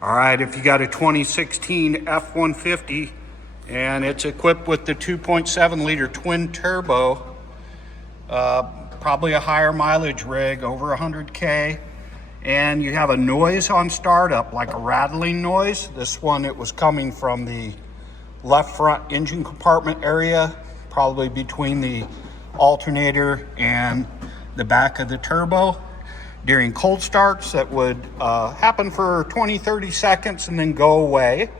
All right, if you got a 2016 F-150 and it's equipped with the 2.7 liter twin turbo, probably a higher mileage rig, over 100K, and you have a noise on startup, like a rattling noise. This one, it was coming from the left front engine compartment area, probably between the alternator and the back of the turbo. During cold starts, that would happen for 20-30 seconds and then go away.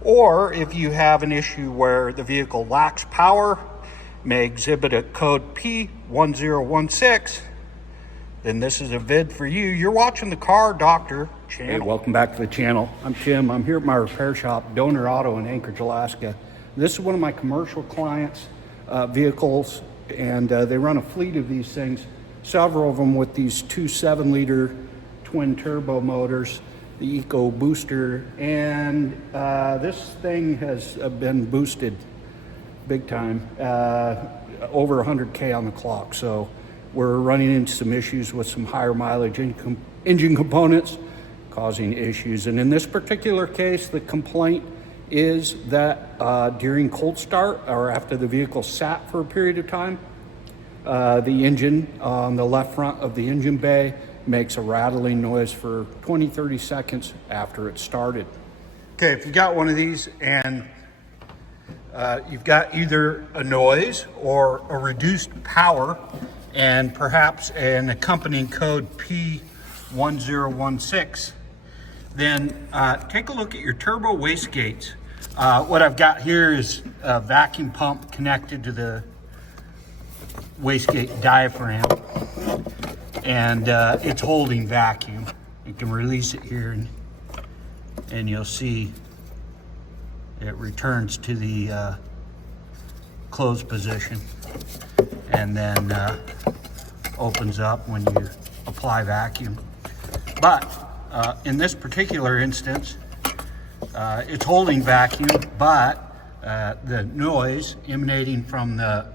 Or if you have an issue where the vehicle lacks power, may exhibit a code P1016, then this is a vid for you. You're watching the Car Doctor channel. Hey, welcome back to the channel. I'm Tim. I'm here at my repair shop, Donor Auto in Anchorage, Alaska. This is one of my commercial clients' vehicles, and they run a fleet of these things. Several of them with these 2.7 liter twin turbo motors, the Eco Booster, and this thing has been boosted big time, over 100K on the clock. So we're running into some issues with some higher mileage engine components causing issues. And in this particular case, the complaint is that during cold start or after the vehicle sat for a period of time, the engine on the left front of the engine bay makes a rattling noise for 20-30 seconds after it started. Okay, if you got one of these and you've got either a noise or a reduced power and perhaps an accompanying code P1016, then take a look at your turbo wastegates. What I've got here is a vacuum pump connected to the wastegate diaphragm, and it's holding vacuum. You can release it here and you'll see it returns to the closed position and then opens up when you apply vacuum. But in this particular instance, it's holding vacuum, but the noise emanating from the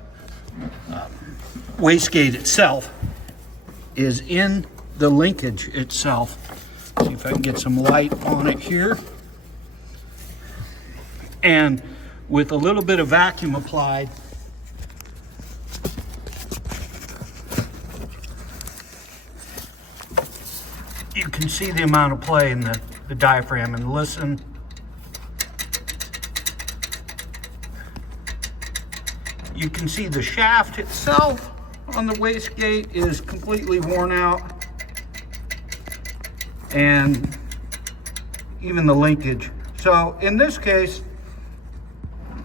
wastegate itself is in the linkage itself. See if I can get some light on it here. And with a little bit of vacuum applied, you can see the amount of play in the diaphragm. And listen, you can see the shaft itself on the wastegate is completely worn out, and even the linkage. So in this case,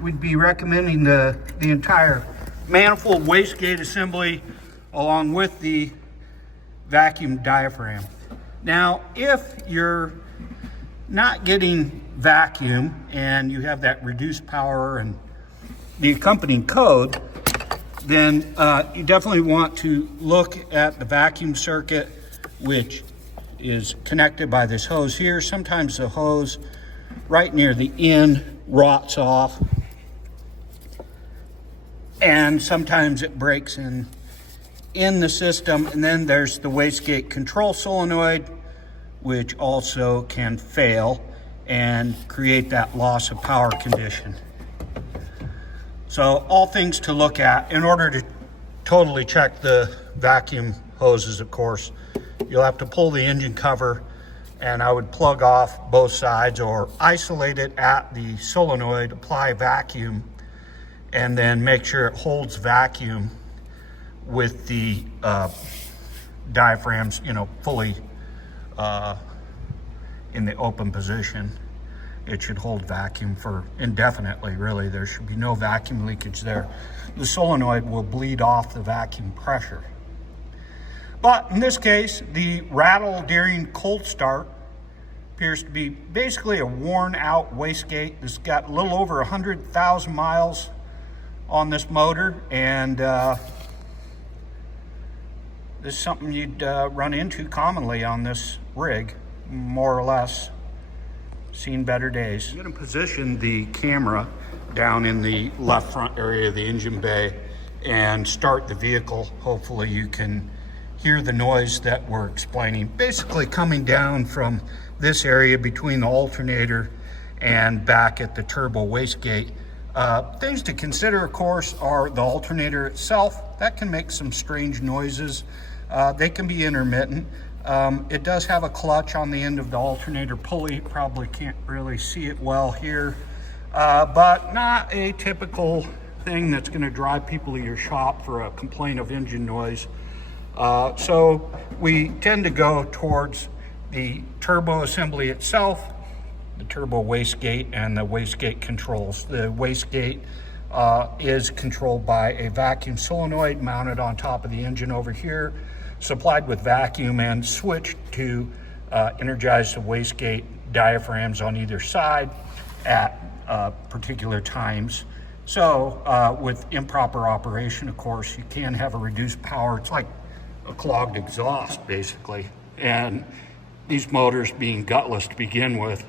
we'd be recommending the entire manifold wastegate assembly along with the vacuum diaphragm. Now, if you're not getting vacuum and you have that reduced power and the accompanying code, then you definitely want to look at the vacuum circuit, which is connected by this hose here. Sometimes the hose right near the end rots off, and sometimes it breaks in the system. And then there's the wastegate control solenoid, which also can fail and create that loss of power condition. So all things to look at. In order to totally check the vacuum hoses, of course, you'll have to pull the engine cover, and I would plug off both sides or isolate it at the solenoid, apply vacuum, and then make sure it holds vacuum with the diaphragms, fully in the open position. It should hold vacuum for indefinitely, really. There should be no vacuum leakage there. The solenoid will bleed off the vacuum pressure. But in this case, the rattle during cold start appears to be basically a worn out wastegate. This got a little over 100,000 miles on this motor, and this is something you'd run into commonly on this rig, more or less. Seen better days. I'm going to position the camera down in the left front area of the engine bay and start the vehicle. Hopefully you can hear the noise that we're explaining, basically coming down from this area between the alternator and back at the turbo wastegate. Things to consider, of course, are the alternator itself. That can make some strange noises. They can be intermittent. It does have a clutch on the end of the alternator pulley. Probably can't really see it well here, but not a typical thing that's going to drive people to your shop for a complaint of engine noise. So we tend to go towards the turbo assembly itself, the turbo wastegate, and the wastegate controls. The wastegate is controlled by a vacuum solenoid mounted on top of the engine over here, supplied with vacuum and switched to energize the wastegate diaphragms on either side at particular times. So with improper operation, of course, you can have a reduced power. It's like a clogged exhaust, basically. And these motors, being gutless to begin with,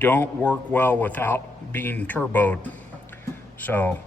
don't work well without being turboed. So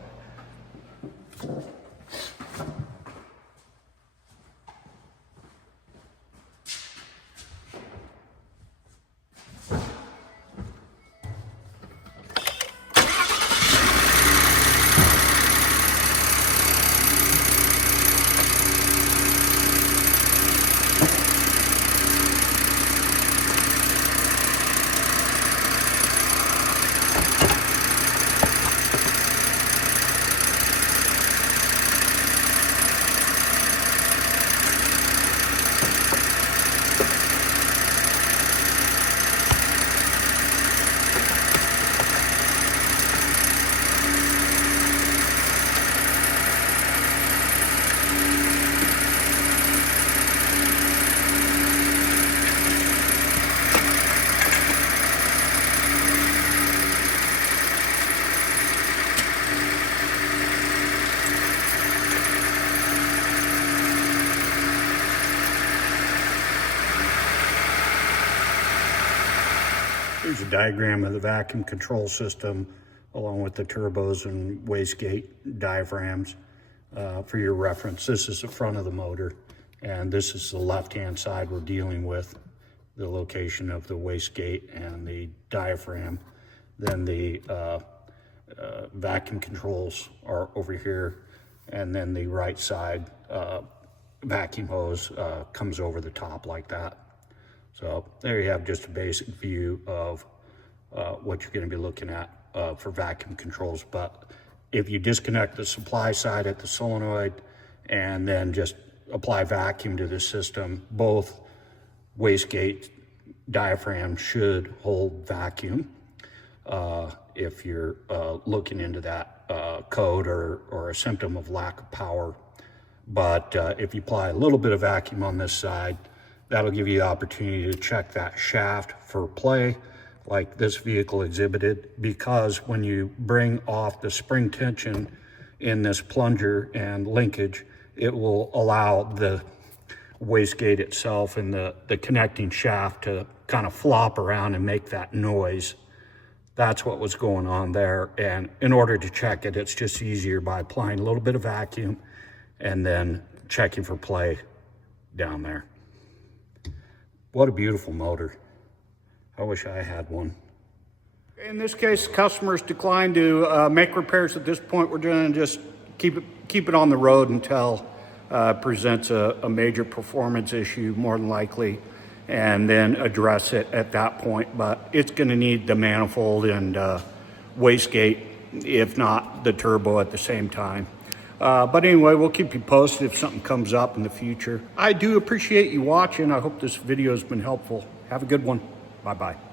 here's a diagram of the vacuum control system along with the turbos and wastegate diaphragms for your reference. This is the front of the motor, and this is the left-hand side we're dealing with, the location of the wastegate and the diaphragm. Then the vacuum controls are over here, and then the right side vacuum hose comes over the top like that. So there you have just a basic view of what you're going to be looking at for vacuum controls. But if you disconnect the supply side at the solenoid and then just apply vacuum to the system, both wastegate diaphragms should hold vacuum if you're looking into that code or a symptom of lack of power. But if you apply a little bit of vacuum on this side, that'll give you the opportunity to check that shaft for play, like this vehicle exhibited, because when you bring off the spring tension in this plunger and linkage, it will allow the wastegate itself and the connecting shaft to kind of flop around and make that noise. That's what was going on there. And in order to check it, it's just easier by applying a little bit of vacuum and then checking for play down there. What a beautiful motor. I wish I had one. In this case, customers declined to make repairs at this point. We're going to just keep it on the road until it presents a major performance issue, more than likely, and then address it at that point. But it's going to need the manifold and wastegate, if not the turbo at the same time. But anyway, we'll keep you posted if something comes up in the future. I do appreciate you watching. I hope this video has been helpful. Have a good one. Bye-bye.